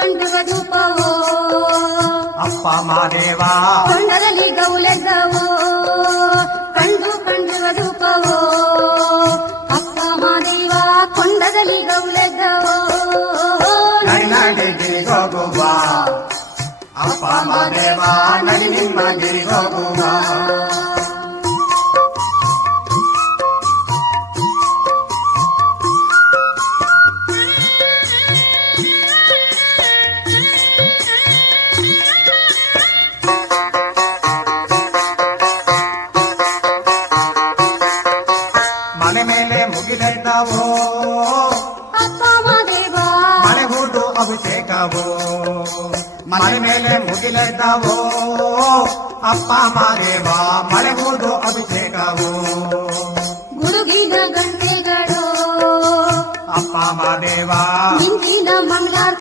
ಕಂಡುವ ಧೂಪವೋ ಅಪ್ಪ ಮಾದೇವ ಕೊಂಡದಲ್ಲಿ ಗೌಲೆಗ್ಗವೋ ಕಂಡುವ ಧೂಪವೋ ಅಪ್ಪ ಮಾದೇವ ಕೊಂಡದಲ್ಲಿ ಗೌಲೆಗ್ಗವೋ ಗಿರಿಗೋಗುವ ಅಪ್ಪ ಮಾದೇವ ನಡಿ ನಿಮ್ಮ ಗಿರಿಗೋಗುವ ಮನೆ ಮೇಲೆ ಮುಗಿಲೆದ್ದವೋ ಅಪ್ಪ ಮಾದೇವ ಮನೆ ಹೂದು ಅಭಿಷೇಕವೋ ಮನೆ ಮೇಲೆ ಮುಗಿಲೆದ್ದವೋ ಅಪ್ಪ ಮಾದೇವ ಮನೆ ಹೂದು ಅಭಿಷೇಕವೋ ಗುಡುಗಿದ ಗಂಟೆಗಳು ಅಪ್ಪ ಮಾದೇವ ಮಿಂಚಿನ ಮಂಗಳ